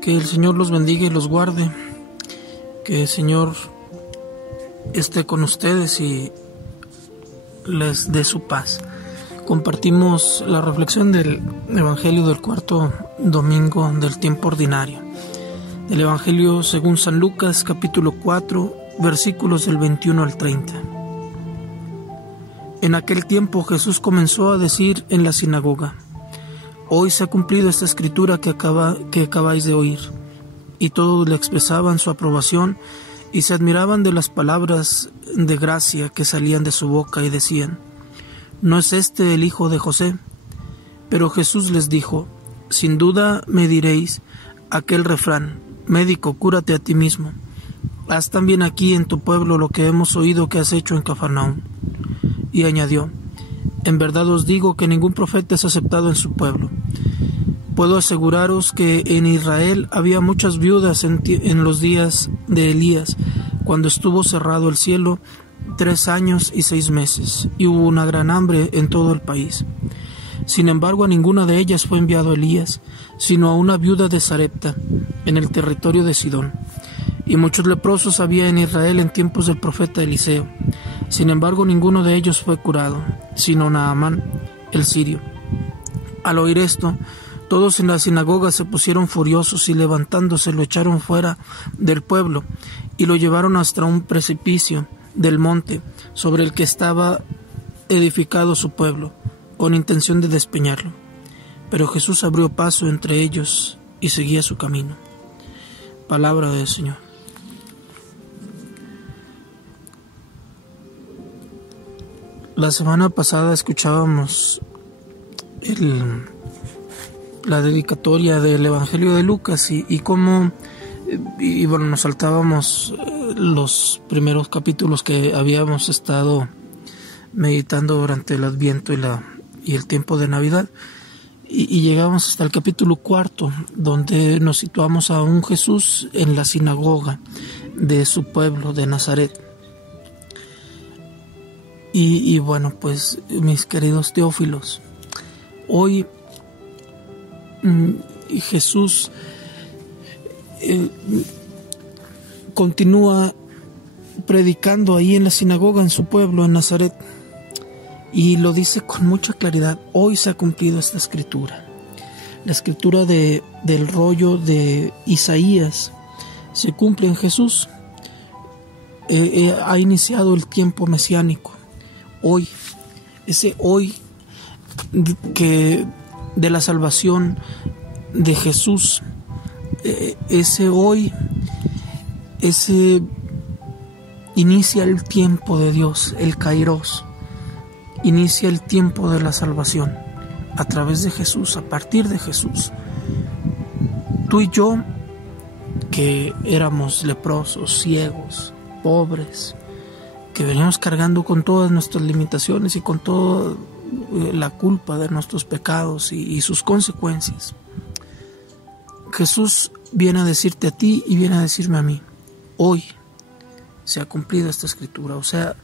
Que el Señor los bendiga y los guarde, que el Señor esté con ustedes y les dé su paz. Compartimos la reflexión del Evangelio del cuarto domingo del tiempo ordinario, del Evangelio según San Lucas, capítulo 4, versículos del 21 al 30. En aquel tiempo Jesús comenzó a decir en la sinagoga: Hoy se ha cumplido esta escritura que acabáis de oír. Y todos le expresaban su aprobación y se admiraban de las palabras de gracia que salían de su boca y decían: ¿No es este el hijo de José? Pero Jesús les dijo: Sin duda me diréis aquel refrán: Médico, cúrate a ti mismo. Haz también aquí en tu pueblo lo que hemos oído que has hecho en Cafarnaúm. Y añadió: En verdad os digo que ningún profeta es aceptado en su pueblo. Puedo aseguraros que en Israel había muchas viudas en los días de Elías, cuando estuvo cerrado el cielo 3 años y 6 meses, y hubo una gran hambre en todo el país. Sin embargo, a ninguna de ellas fue enviado Elías, sino a una viuda de Sarepta, en el territorio de Sidón. Y muchos leprosos había en Israel en tiempos del profeta Eliseo. Sin embargo, ninguno de ellos fue curado, sino Naamán, el sirio. Al oír esto, todos en la sinagoga se pusieron furiosos y levantándose lo echaron fuera del pueblo y lo llevaron hasta un precipicio del monte sobre el que estaba edificado su pueblo, con intención de despeñarlo. Pero Jesús abrió paso entre ellos y seguía su camino. Palabra del Señor. La semana pasada escuchábamos la dedicatoria del Evangelio de Lucas y cómo bueno, nos saltábamos los primeros capítulos que habíamos estado meditando durante el Adviento y el tiempo de Navidad, y llegamos hasta el capítulo 4, donde nos situamos a un Jesús en la sinagoga de su pueblo de Nazaret. Y bueno, pues mis queridos teófilos, hoy Jesús continúa predicando ahí en la sinagoga en su pueblo, en Nazaret, y lo dice con mucha claridad: hoy se ha cumplido esta escritura. La escritura del rollo de Isaías se cumple en Jesús. Ha iniciado el tiempo mesiánico. Hoy, ese hoy que de la salvación de Jesús, ese hoy, ese inicia el tiempo de Dios, el Kairos, inicia el tiempo de la salvación a través de Jesús, a partir de Jesús. Tú y yo, que éramos leprosos, ciegos, pobres, que veníamos cargando con todas nuestras limitaciones y con toda la culpa de nuestros pecados y sus consecuencias, Jesús viene a decirte a ti y viene a decirme a mí: hoy se ha cumplido esta escritura. O sea,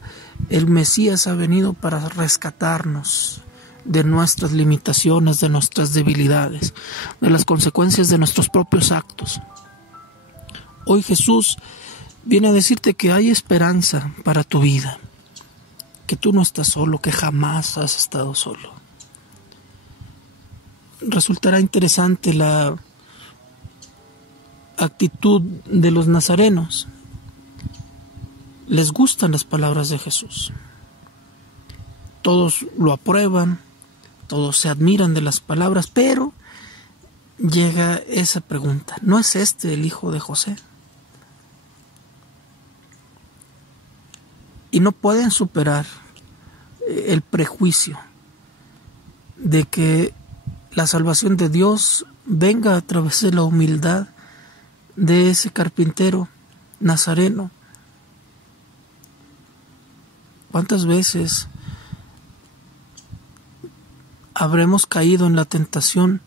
el Mesías ha venido para rescatarnos de nuestras limitaciones, de nuestras debilidades, de las consecuencias de nuestros propios actos. Hoy Jesús viene a decirte que hay esperanza para tu vida, que tú no estás solo, que jamás has estado solo. Resultará interesante la actitud de los nazarenos. Les gustan las palabras de Jesús. Todos lo aprueban, todos se admiran de las palabras, pero llega esa pregunta: ¿no es este el hijo de José? Y no pueden superar el prejuicio de que la salvación de Dios venga a través de la humildad de ese carpintero nazareno. ¿Cuántas veces habremos caído en la tentación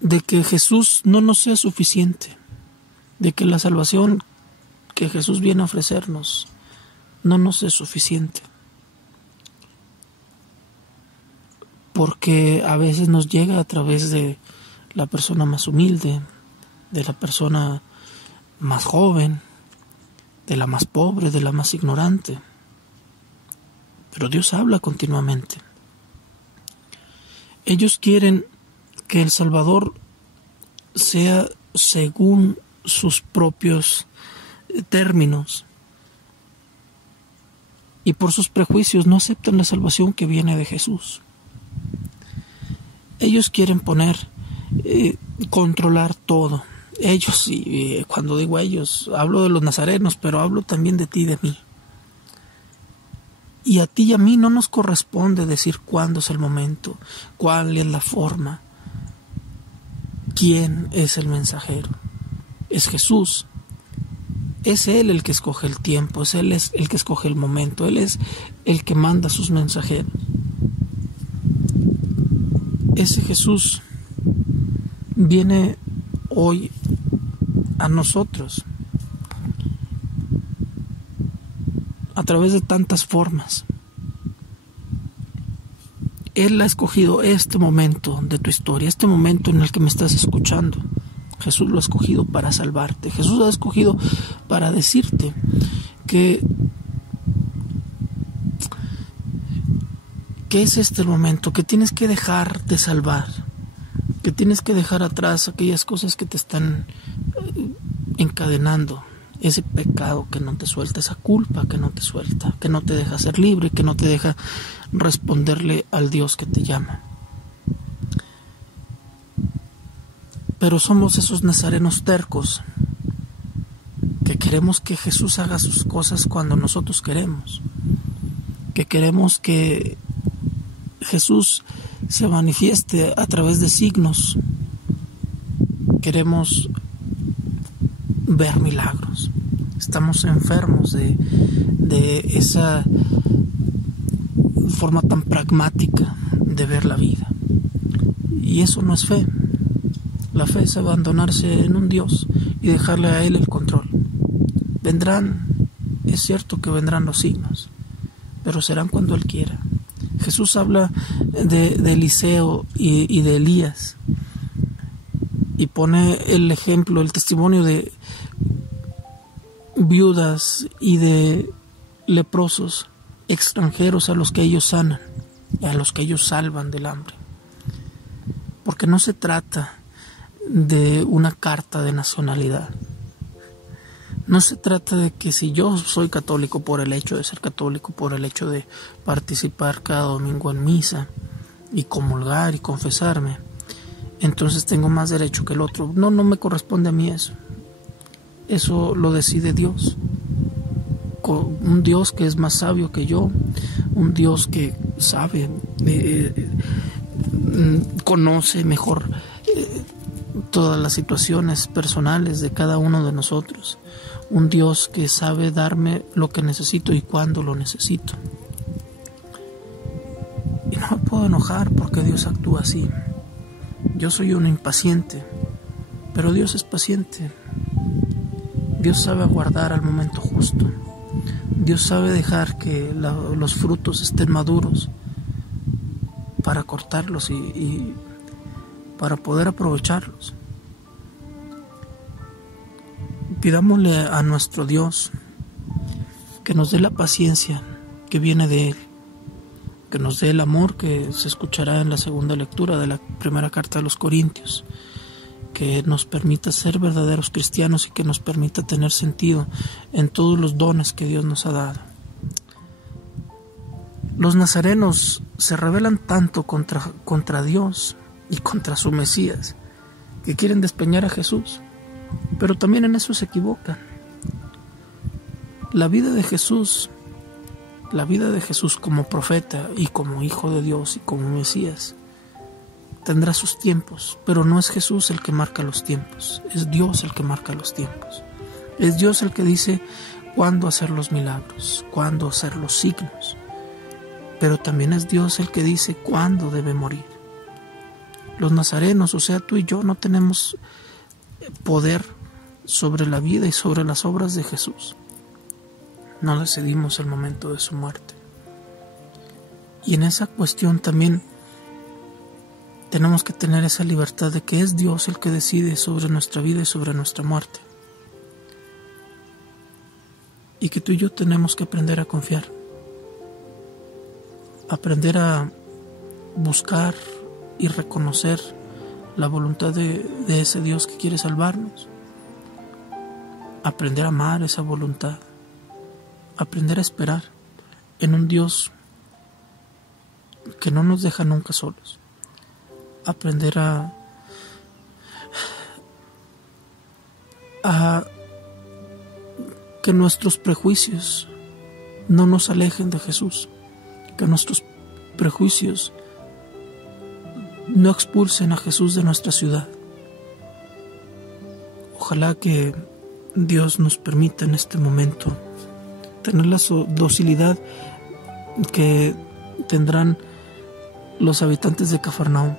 de que Jesús no nos sea suficiente, de que la salvación que Jesús viene a ofrecernos no nos es suficiente. Porque a veces nos llega a través de la persona más humilde, de la persona más joven, de la más pobre, de la más ignorante. Pero Dios habla continuamente. Ellos quieren que el Salvador sea según sus propios términos. Y por sus prejuicios no aceptan la salvación que viene de Jesús. Ellos quieren controlar todo. Ellos, y cuando digo ellos, hablo de los nazarenos, pero hablo también de ti y de mí. Y a ti y a mí no nos corresponde decir cuándo es el momento, cuál es la forma, quién es el mensajero. Es Jesús. Es Él el que escoge el tiempo, es Él el que escoge el momento, Él es el que manda a sus mensajeros. Ese Jesús viene hoy a nosotros a través de tantas formas. Él ha escogido este momento de tu historia, este momento en el que me estás escuchando. Jesús lo ha escogido para salvarte. Jesús lo ha escogido para decirte que es este el momento, que tienes que dejar de salvar, que tienes que dejar atrás aquellas cosas que te están encadenando, ese pecado que no te suelta, esa culpa que no te suelta, que no te deja ser libre, que no te deja responderle al Dios que te llama. Pero somos esos nazarenos tercos que queremos que Jesús haga sus cosas cuando nosotros queremos, que queremos que Jesús se manifieste a través de signos. Queremos ver milagros. Estamos enfermos de esa forma tan pragmática de ver la vida. Y eso no es fe. La fe es abandonarse en un Dios y dejarle a Él el control. Es cierto que vendrán los signos, pero serán cuando Él quiera. Jesús habla de Eliseo y de Elías y pone el ejemplo, el testimonio de viudas y de leprosos extranjeros a los que ellos sanan y a los que ellos salvan del hambre. Porque no se trata de una carta de nacionalidad. No se trata de que si yo soy católico por el hecho de ser católico, por el hecho de participar cada domingo en misa y comulgar y confesarme, entonces tengo más derecho que el otro. No me corresponde a mí eso. Eso lo decide Dios. Un Dios que es más sabio que yo, un Dios que sabe, conoce mejor todas las situaciones personales de cada uno de nosotros. Un Dios que sabe darme lo que necesito y cuándo lo necesito. Y no me puedo enojar porque Dios actúa así. Yo soy un impaciente, pero Dios es paciente. Dios sabe aguardar al momento justo. Dios sabe dejar que los frutos estén maduros para cortarlos y para poder aprovecharlos. Pidámosle a nuestro Dios que nos dé la paciencia que viene de Él, que nos dé el amor que se escuchará en la segunda lectura de la primera carta de los Corintios, que nos permita ser verdaderos cristianos y que nos permita tener sentido en todos los dones que Dios nos ha dado. Los nazarenos se rebelan tanto contra Dios y contra su Mesías que quieren despeñar a Jesús, pero también en eso se equivocan. La vida de Jesús como profeta y como Hijo de Dios y como Mesías tendrá sus tiempos, pero no es Jesús el que marca los tiempos, es Dios el que marca los tiempos. Es Dios el que dice cuándo hacer los milagros, cuándo hacer los signos, pero también es Dios el que dice cuándo debe morir. Los nazarenos, o sea, tú y yo, no tenemos poder sobre la vida y sobre las obras de Jesús. no decidimos el momento de su muerte. Y en esa cuestión también tenemos que tener esa libertad de que es Dios el que decide sobre nuestra vida y sobre nuestra muerte. Y que tú y yo tenemos que aprender a confiar. Aprender a buscar y reconocer la voluntad de ese Dios que quiere salvarnos. Aprender a amar esa voluntad. Aprender a esperar en un Dios que no nos deja nunca solos. Aprender a que nuestros prejuicios no nos alejen de Jesús, que nuestros prejuicios no expulsen a Jesús de nuestra ciudad. Ojalá que Dios nos permita en este momento tener la docilidad que tendrán los habitantes de Cafarnaúm.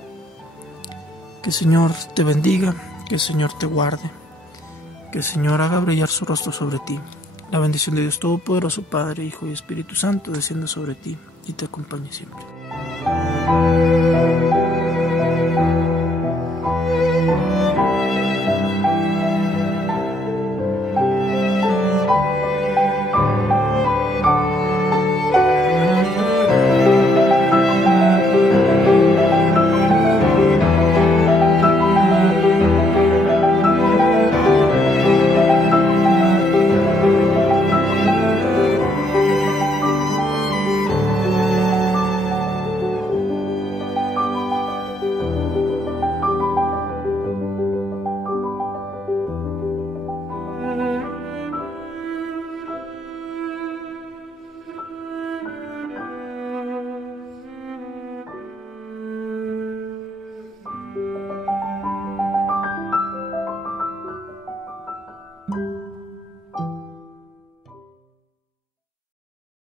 Que el Señor te bendiga, que el Señor te guarde, que el Señor haga brillar su rostro sobre ti. La bendición de Dios Todopoderoso, Padre, Hijo y Espíritu Santo, descienda sobre ti y te acompañe siempre.